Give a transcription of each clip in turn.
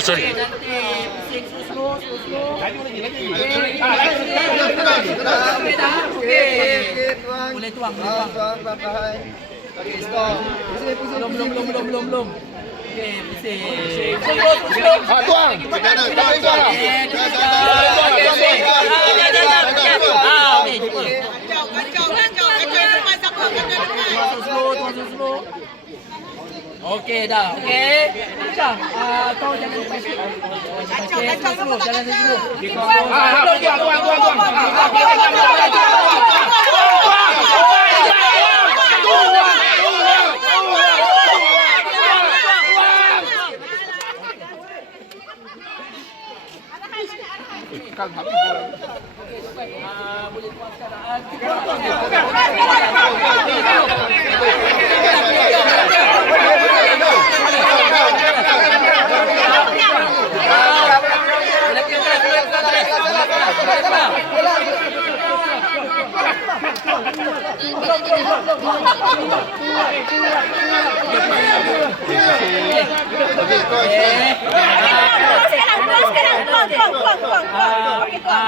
sorry. Pusing slow. Okey dah. Okey. Boleh tuang. Okey, stop. Belum. Okey, pusing. Tuang. Okey, cuba. Slow. Okey dah. Okey. Syah, kau jangan lepas sikit. Slow. Jangan slow. Boleh tuang sekarang.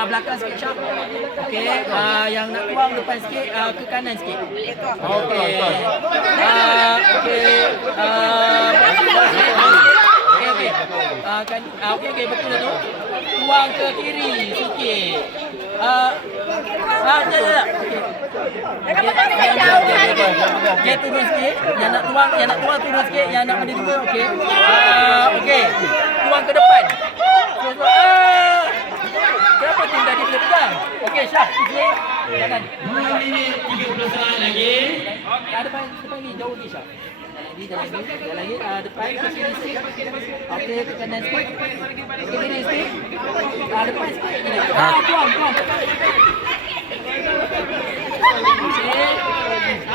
Belakang sikit Syah. Okey, yang nak tuang depan sikit, ke kanan sikit. Okey. Okey, betul tu. Tuang ke kiri sikit. Okey, turun sikit. Yang nak tuang turun sikit. Yang nak benda dua, okey. Okey. Tuang ke depan. Kenapa tim tadi boleh pegang? Okey, Syah, sikit. Kanan. 2 minit 30 saat lagi. Depan ni jauh lagi, Syah. Jalan lagi. Depan ke kiri sikit. Okey, ke kanan sikit. Ke kiri sikit. Depan sikit. Tuang.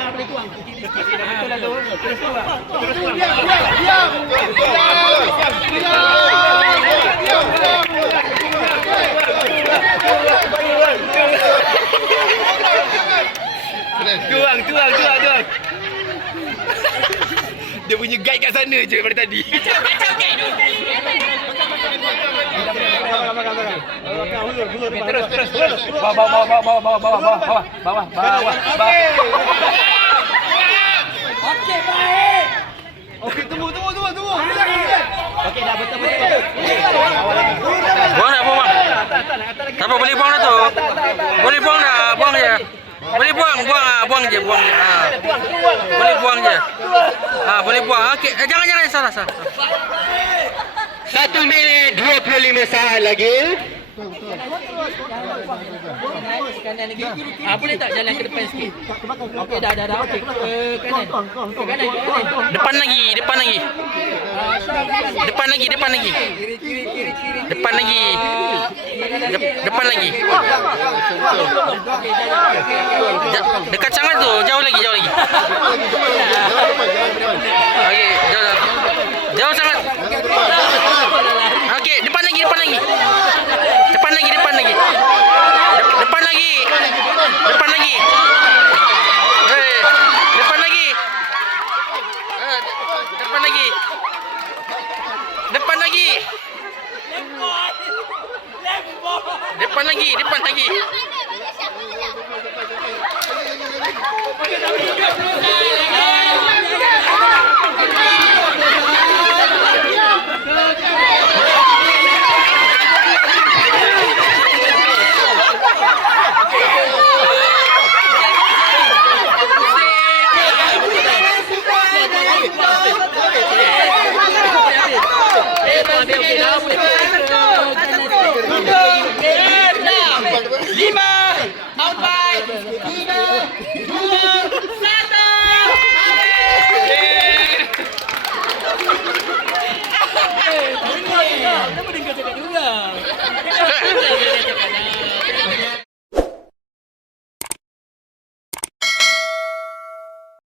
Boleh tuang ke kiri sikit. Betul lah tu. Terus tuang. Tuang. Dia punya guide kat sana je daripada tadi. Macam guide tu. Terus. Bawah. Okey, baik. Okey, tunggu. Okey, dah betul. Buang dah, buang. Tak apa, boleh buang dah tu. Boleh buang dah, buang je. Boleh buang je. Boleh buang je. Boleh buang. Okey, jangan salah. 1 minit 25 saat lagi. Kanan lagi. Boleh tak jalan ke depan sikit? Okey, dah. Okey, kanan. Depan lagi. Depan lagi. Dekat sangat tu, jauh lagi. Okey, jauh sangat. Okey, depan lagi. Depan lagi. Depan lagi. Kenapa dia cakap juga?